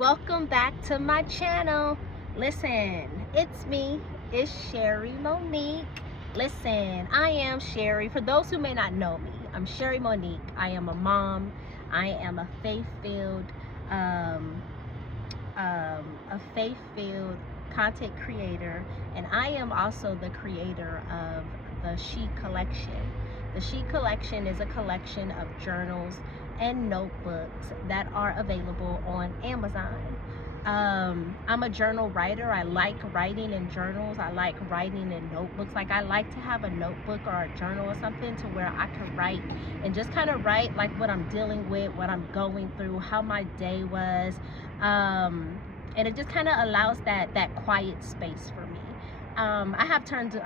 welcome back to my channel. Listen, it's Sherry Monique. Listen, I am Sherry. For those who may not know me, I'm Sherry Monique. I am a mom. I am a faith-filled um, content creator, and I am also the creator of the She Collection. The She Collection is a collection of journals and notebooks that are available on Amazon. I'm a journal writer. I like writing in journals. I like writing in notebooks. Like, I like to have a notebook or a journal or something to where I can write and just kind of write like what I'm dealing with, what I'm going through, how my day was. And it just kind of allows that quiet space for me. I have tons of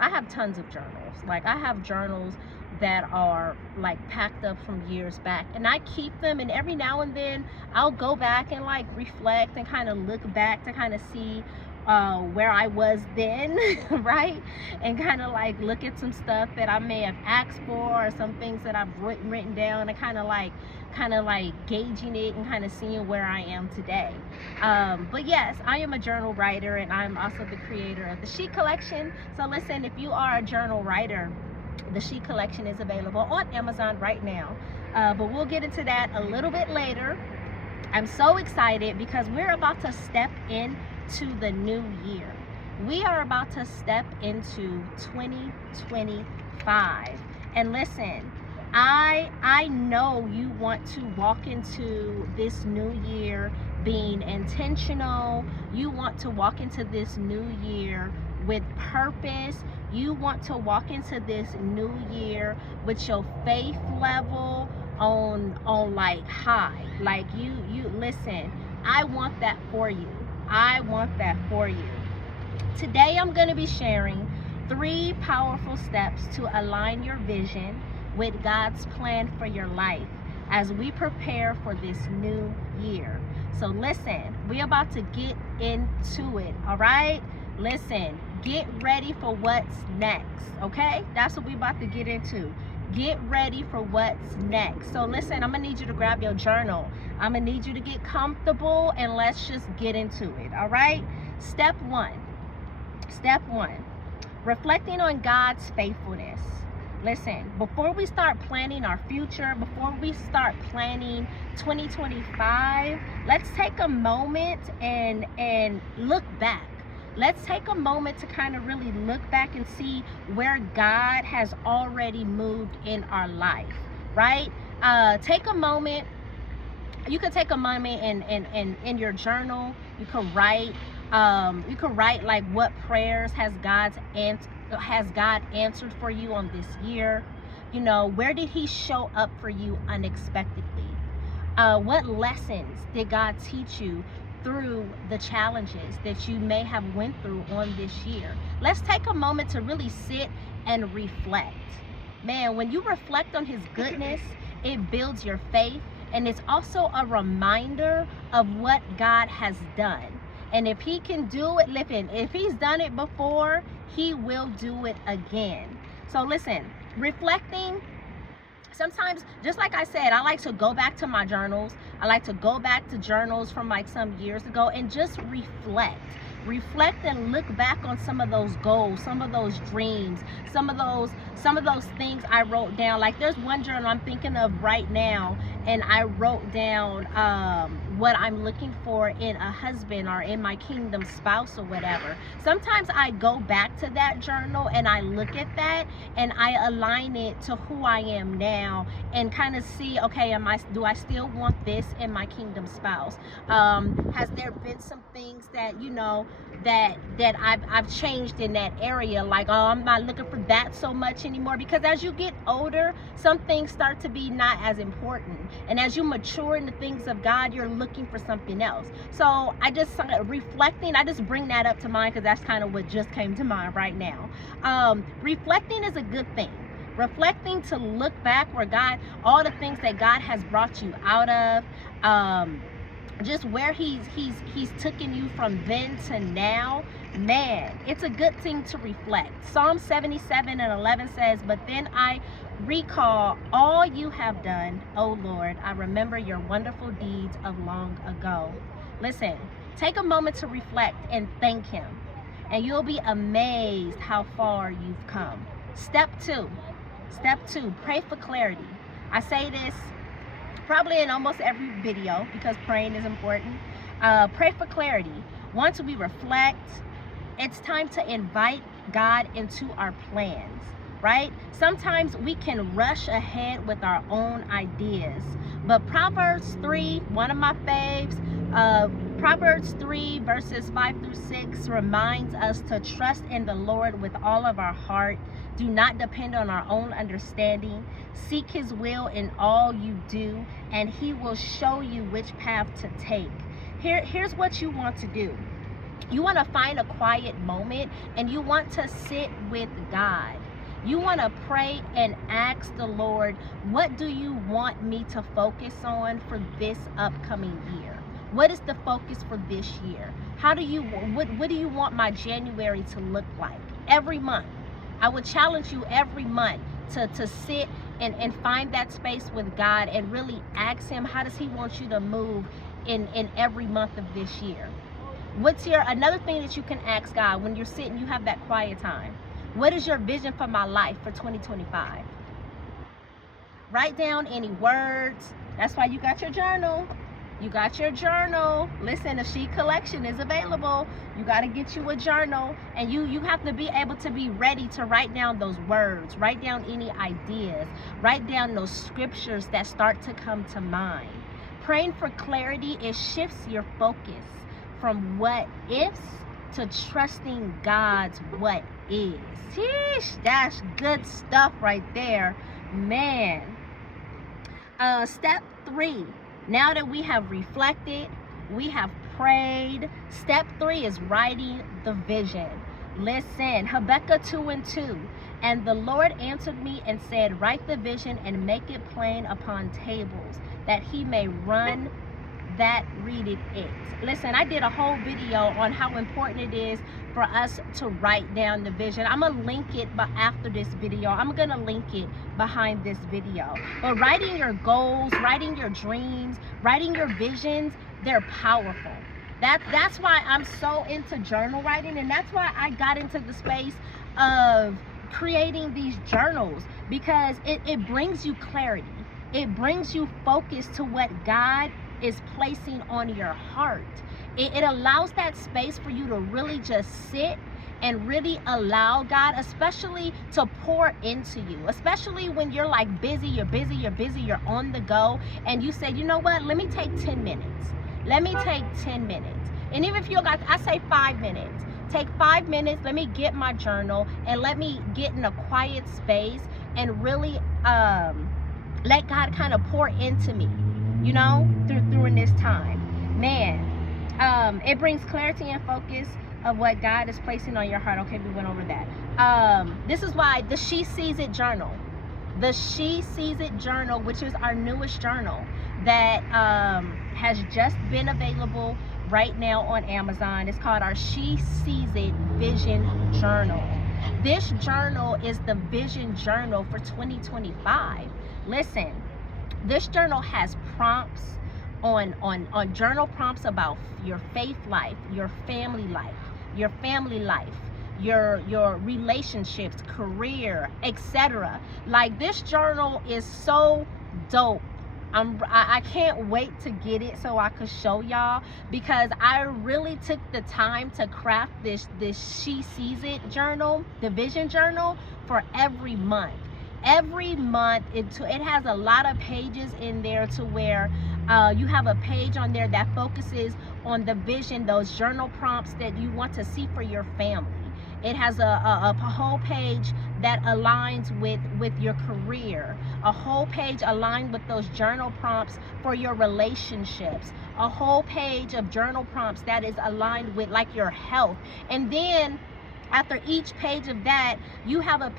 journals. Like, I have journals that are like packed up from years back, and I keep them, and every now and then I'll go back and like reflect and kind of look back to kind of see where I was then, right? And kind of like look at some stuff that I may have asked for, or some things that I've written down, and kind of like gauging it and kind of seeing where I am today. But yes, I am a journal writer, and I'm also the creator of the She Collection. So listen, if you are a journal writer, the She Collection is available on Amazon right now. But we'll get into that a little bit later. I'm so excited because we're about to step into the new year. We are about to step into 2025. And listen, I know you want to walk into this new year being intentional. You want to walk into this new year with purpose. You want to walk into this new year with your faith level on like high. Like, you listen, I want that for you. I want that for you. Today I'm going to be sharing 3 powerful steps to align your vision with God's plan for your life as we prepare for this new year. So listen, we're about to get into it, all right? Listen, get ready for what's next, okay? That's what we're about to get into. Get ready for what's next. So listen, I'm gonna need you to grab your journal. I'm gonna need you to get comfortable, and let's just get into it, all right? Step one, reflecting on God's faithfulness. Listen, before we start planning our future, before we start planning 2025, let's take a moment and look back. Let's take a moment to kind of really look back and see where God has already moved in our life, right? Take a moment. You can take a moment in your journal. You can write. Like, what prayers has God answered for you on this year? You know, where did He show up for you unexpectedly? What lessons did God teach you through the challenges that you may have went through on this year? Let's take a moment to really sit and reflect. Man, when you reflect on His goodness, it builds your faith, and it's also a reminder of what God has done. And if He can do it, listen, if He's done it before, He will do it again. So listen, reflecting. Sometimes, just like I said, I like to go back to my journals. I like to go back to journals from like some years ago and just reflect and look back on some of those goals, some of those dreams, some of those things I wrote down. Like, there's one journal I'm thinking of right now, and I wrote down what I'm looking for in a husband or in my kingdom spouse or whatever. Sometimes I go back to that journal and I look at that and I align it to who I am now, and kind of see, okay, do I still want this in my kingdom spouse? Has there been some things that, you know, that I've changed in that area? Like, oh, I'm not looking for that so much anymore, because as you get older, some things start to be not as important, and as you mature in the things of God, you're looking for something else. So I just reflecting, I just bring that up to mind because that's kind of what just came to mind right now. Reflecting is a good thing. Reflecting to look back where God, all the things that God has brought you out of, just where he's taken you from then to now. Man, it's a good thing to reflect. Psalm 77:11 says, "But then I recall all you have done, O Lord. I remember your wonderful deeds of long ago." Listen, take a moment to reflect and thank him, and you'll be amazed how far you've come. Step two, pray for clarity. I say this probably in almost every video because praying is important. Pray for clarity. Once we reflect, it's time to invite God into our plans, right? Sometimes we can rush ahead with our own ideas, but Proverbs 3, one of my faves, Proverbs 3 verses 5 through 6 reminds us to trust in the Lord with all of our heart. Do not depend on our own understanding. Seek his will in all you do, and he will show you which path to take. Here's what you want to do. You want to find a quiet moment and you want to sit with God. You want to pray and ask the Lord, what do you want me to focus on for this upcoming year? What is the focus for this year? What do you want my January to look like? Every month. I would challenge you every month to sit and find that space with God and really ask him, how does he want you to move in every month of this year? What's another thing that you can ask God when you're sitting, you have that quiet time? What is your vision for my life for 2025? Write down any words. That's why you got your journal. You got your journal. Listen, a sheet collection is available. You got to get you a journal, and you have to be able to be ready to write down those words, write down any ideas, write down those scriptures that start to come to mind. Praying for clarity, it shifts your focus from what ifs to trusting God's what is. Sheesh, that's good stuff right there, man. Step 3. Now that we have reflected, we have prayed, step 3 is writing the vision. Listen, Habakkuk 2:2. And the Lord answered me and said, write the vision and make it plain upon tables, that he may run that readeth it. Listen, I did a whole video on how important it is for us to write down the vision. I'm gonna link it, but after this video, I'm gonna link it behind this video. But writing your goals, writing your dreams, writing your visions, they're powerful. That's why I'm so into journal writing, and that's why I got into the space of creating these journals, because it brings you clarity. It brings you focus to what God is placing on your heart. It allows that space for you to really just sit and really allow God, especially to pour into you, especially when you're like you're on the go, and you say, you know what, let me take 10 minutes. Let me take 10 minutes. And even if you're like, I say 5 minutes, take 5 minutes, let me get my journal and let me get in a quiet space and really let God kind of pour into me, you know, during this time. Man, it brings clarity and focus of what God is placing on your heart. Okay, we went over that. This is why the She Sees It journal, which is our newest journal that has just been available right now on Amazon. It's called our She Sees It Vision Journal. This journal is the vision journal for 2025. Listen, this journal has prompts on journal prompts about your faith life, your family life, your relationships, career, etc. Like, this journal is so dope. I can't wait to get it so I could show y'all, because I really took the time to craft this She Sees It journal, the vision journal, for every month. Every month it has a lot of pages in there to where you have a page on there that focuses on the vision, those journal prompts that you want to see for your family. It has a whole page that aligns with your career, a whole page aligned with those journal prompts for your relationships, a whole page of journal prompts that is aligned with like your health. And then after each page of that, you have a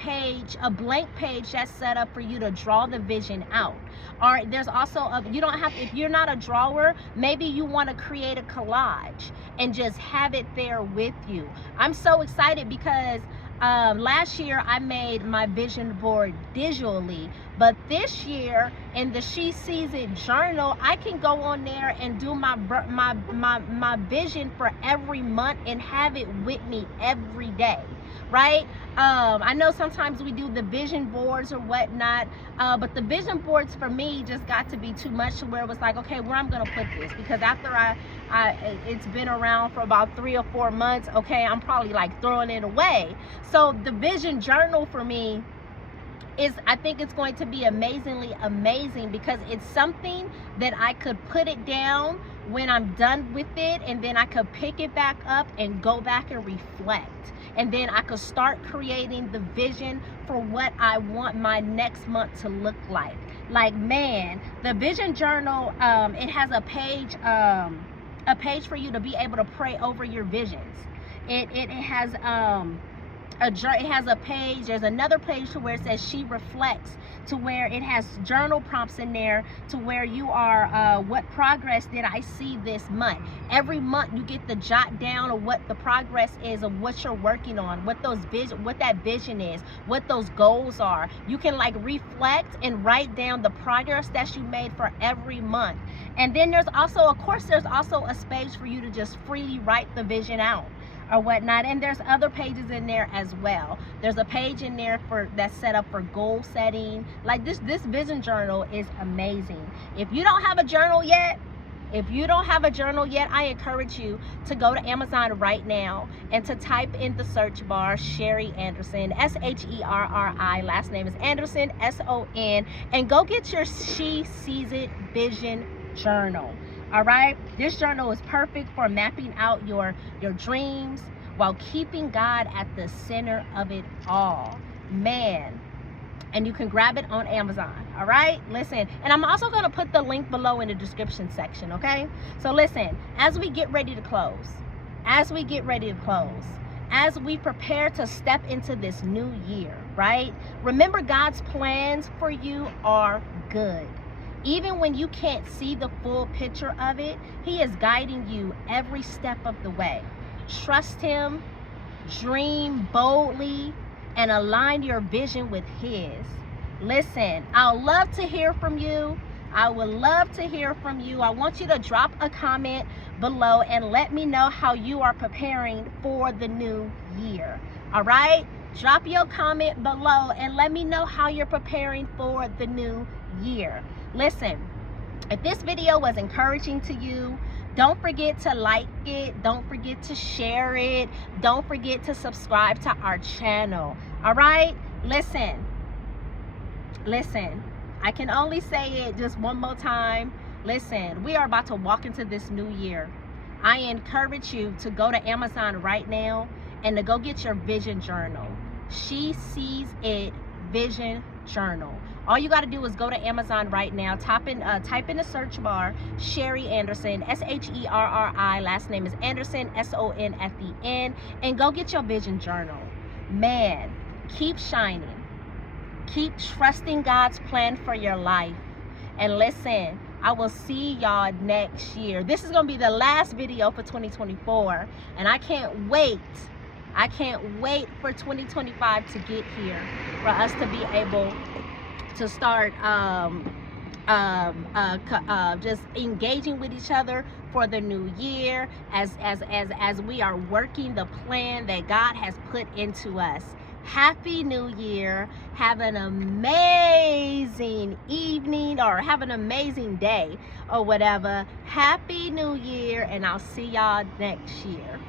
blank page that's set up for you to draw the vision out. Or there's also you don't have, if you're not a drawer, maybe you want to create a collage and just have it there with you. I'm so excited because Last year I made my vision board digitally, but this year in the She Sees It journal, I can go on there and do my vision for every month and have it with me every day, right? I know sometimes we do the vision boards or whatnot, but the vision boards for me just got to be too much to where it was like, okay, where I'm gonna put this? Because after it's been around for about 3 or 4 months, okay, I'm probably like throwing it away. So the vision journal for me is, I think it's going to be amazingly amazing, because it's something that I could put it down when I'm done with it, and then I could pick it back up and go back and reflect, and then I could start creating the vision for what I want my next month to look like. Like, man, the vision journal, it has a page for you to be able to pray over your visions. It has it has a page. There's another page to where it says She Reflects, to where it has journal prompts in there, to where you are what progress did I see this month. Every month you get to jot down of what the progress is of what you're working on, what that vision is, what those goals are. You can like reflect and write down the progress that you made for every month. And then there's also, of course, there's also a space for you to just freely write the vision out or whatnot. And there's other pages in there as well. There's a page in there that's set up for goal setting. Like this vision journal is amazing. If you don't have a journal yet, I encourage you to go to Amazon right now and to type in the search bar Sherry Anderson, Sherri, last name is Anderson, Son, and go get your She Sees It vision journal. All right, this journal is perfect for mapping out your dreams while keeping God at the center of it all, man. And you can grab it on Amazon. All right, listen, and I'm also going to put the link below in the description section. Okay, so listen, as we get ready to close, as we prepare to step into this new year, right? Remember, God's plans for you are good. Even when you can't see the full picture of it, He is guiding you every step of the way. Trust Him, dream boldly, and align your vision with His. Listen, I'd love to hear from you. I would love to hear from you. I want you to drop a comment below and let me know how you are preparing for the new year. All right? Drop your comment below and let me know how you're preparing for the new year. Listen, if this video was encouraging to you, don't forget to like it. Don't forget to share it. Don't forget to subscribe to our channel. All right? Listen, I can only say it just one more time. Listen, we are about to walk into this new year. I encourage you to go to Amazon right now and to go get your vision journal. She Sees It vision journal. All you got to do is go to Amazon right now, type in the search bar Sherry Anderson, Sherri, last name is Anderson, Son at the end, and go get your vision journal. Man, keep shining. Keep trusting God's plan for your life. And listen, I will see y'all next year. This is going to be the last video for 2024, and I can't wait for 2025 to get here, for us to be able to start just engaging with each other for the new year, as we are working the plan that God has put into us. Happy New Year. Have an amazing evening, or have an amazing day, or whatever. Happy New Year, and I'll see y'all next year.